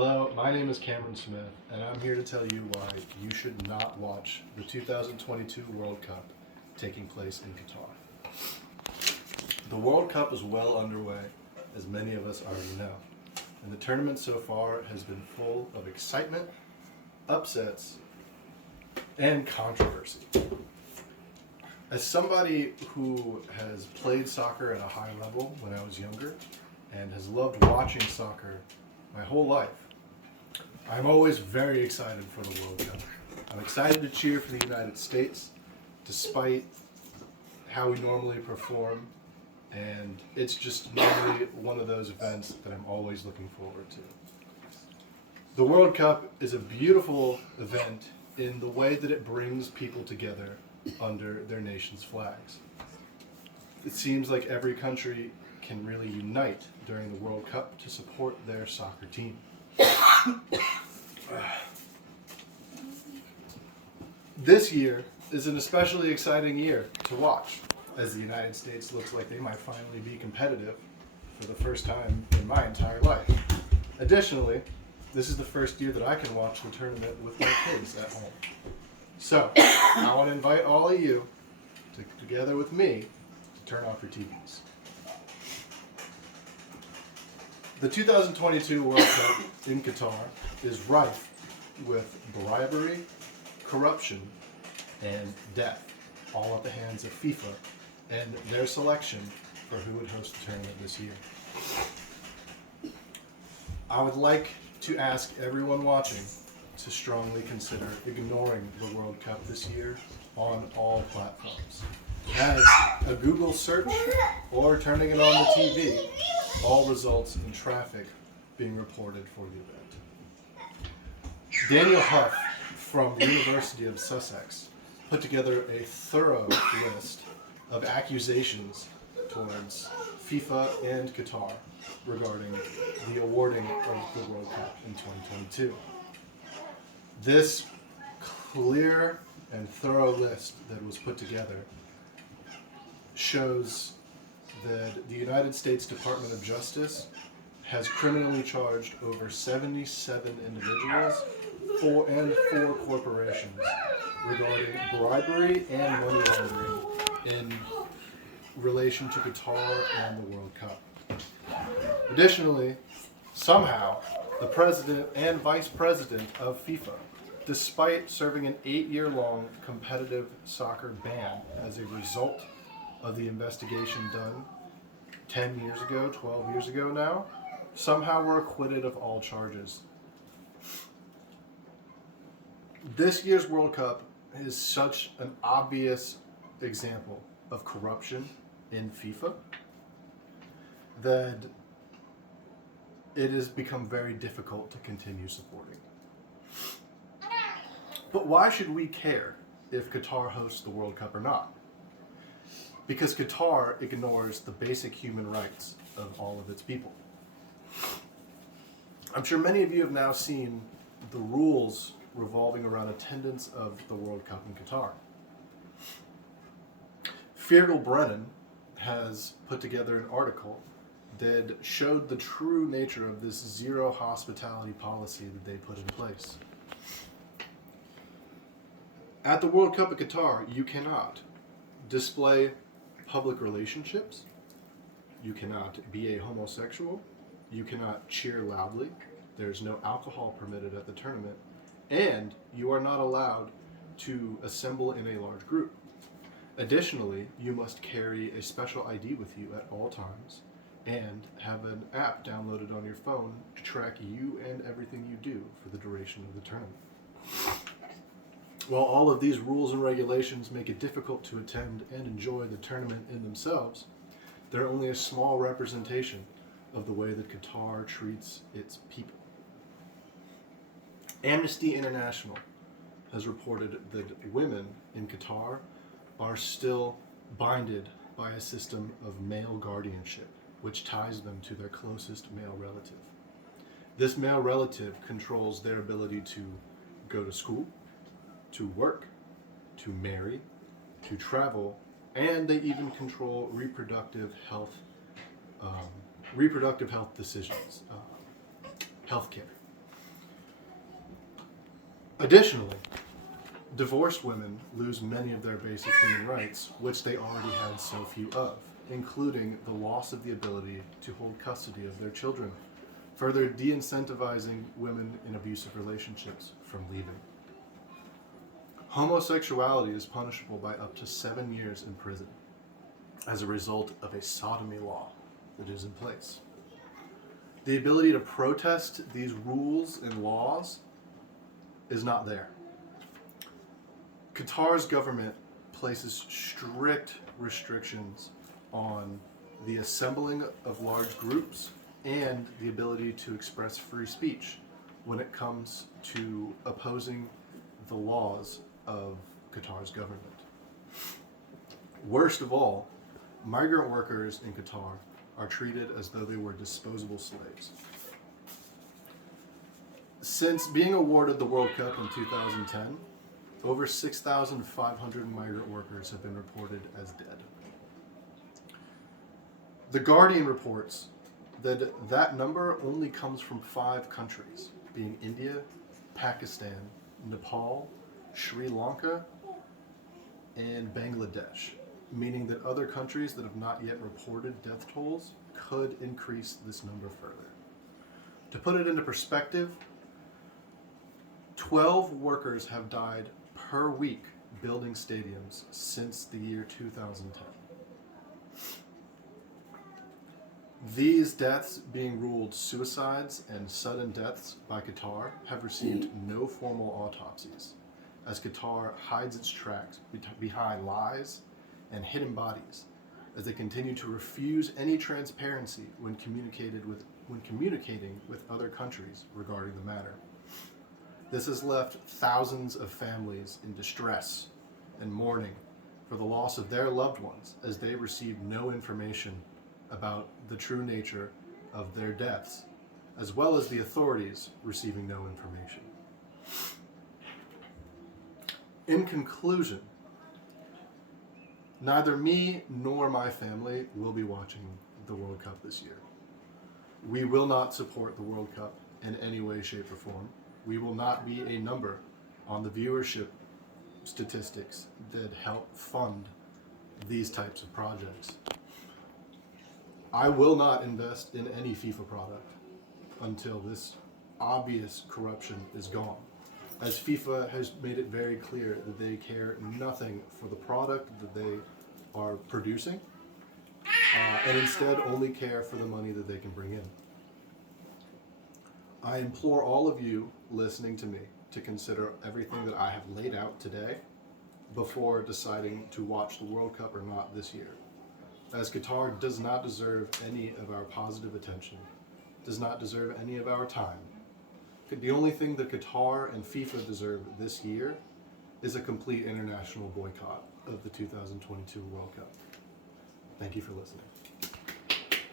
Hello, my name is Cameron Smith, and I'm here to tell you why you should not watch the 2022 World Cup taking place in Qatar. The World Cup is well underway, as many of us already know, and the tournament so far has been full of excitement, upsets, and controversy. As somebody who has played soccer at a high level when I was younger and has loved watching soccer my whole life, I'm always very excited for the World Cup. I'm excited to cheer for the United States, despite how we normally perform, and it's just normally one of those events that I'm always looking forward to. The World Cup is a beautiful event in the way that it brings people together under their nation's flags. It seems like every country can really unite during the World Cup to support their soccer team. This year is an especially exciting year to watch, as the United States looks like they might finally be competitive for the first time in my entire life. Additionally, this is the first year that I can watch the tournament with my kids at home. So, I want to invite all of you to, together with me, to turn off your TVs. The 2022 World Cup in Qatar is rife with bribery, corruption, and death, all at the hands of FIFA and their selection for who would host the tournament this year. I would like to ask everyone watching to strongly consider ignoring the World Cup this year on all platforms. As a Google search or turning it on the TV all results in traffic being reported for the event. Daniel Huff from the University of Sussex put together a thorough list of accusations towards FIFA and Qatar regarding the awarding of the World Cup in 2022. This clear and thorough list that was put together shows that the United States Department of Justice has criminally charged over 77 individuals and 4 corporations regarding bribery and money laundering in relation to Qatar and the World Cup. Additionally, somehow, the president and vice president of FIFA, despite serving an 8-year-long competitive soccer ban as a result of the investigation done 10 years ago, 12 years ago now, somehow were acquitted of all charges. This year's World Cup is such an obvious example of corruption in FIFA that it has become very difficult to continue supporting. But why should we care if Qatar hosts the World Cup or not? Because Qatar ignores the basic human rights of all of its people. I'm sure many of you have now seen the rules revolving around attendance of the World Cup in Qatar. Fergal Brennan has put together an article that showed the true nature of this zero hospitality policy that they put in place. At the World Cup at Qatar, you cannot display public relationships, you cannot be a homosexual, you cannot cheer loudly, there's no alcohol permitted at the tournament, and you are not allowed to assemble in a large group. Additionally, you must carry a special ID with you at all times and have an app downloaded on your phone to track you and everything you do for the duration of the tournament. While all of these rules and regulations make it difficult to attend and enjoy the tournament in themselves, they're only a small representation of the way that Qatar treats its people. Amnesty International has reported that women in Qatar are still binded by a system of male guardianship, which ties them to their closest male relative. This male relative controls their ability to go to school, to work, to marry, to travel, and they even control reproductive health decisions, healthcare. Additionally, divorced women lose many of their basic human rights, which they already had so few of, including the loss of the ability to hold custody of their children, further de-incentivizing women in abusive relationships from leaving. Homosexuality is punishable by up to 7 years in prison as a result of a sodomy law that is in place. The ability to protest these rules and laws is not there. Qatar's government places strict restrictions on the assembling of large groups and the ability to express free speech when it comes to opposing the laws of Qatar's government. Worst of all, migrant workers in Qatar are treated as though they were disposable slaves. Since being awarded the World Cup in 2010, over 6,500 migrant workers have been reported as dead. The Guardian reports that that number only comes from 5 countries, being India, Pakistan, Nepal, Sri Lanka, and Bangladesh, meaning that other countries that have not yet reported death tolls could increase this number further. To put it into perspective, 12 workers have died per week building stadiums since the year 2010. These deaths, being ruled suicides and sudden deaths by Qatar, have received no formal autopsies, as Qatar hides its tracks behind lies and hidden bodies, as they continue to refuse any transparency when communicating with other countries regarding the matter. This has left thousands of families in distress and mourning for the loss of their loved ones, as they receive no information about the true nature of their deaths, as well as the authorities receiving no information. In conclusion, neither me nor my family will be watching the World Cup this year. We will not support the World Cup in any way, shape, or form. We will not be a number on the viewership statistics that help fund these types of projects. I will not invest in any FIFA product until this obvious corruption is gone, as FIFA has made it very clear that they care nothing for the product that they are producing, and instead only care for the money that they can bring in. I implore all of you listening to me to consider everything that I have laid out today before deciding to watch the World Cup or not this year, as Qatar does not deserve any of our positive attention, does not deserve any of our time. The only thing that Qatar and FIFA deserve this year is a complete international boycott of the 2022 World Cup. Thank you for listening.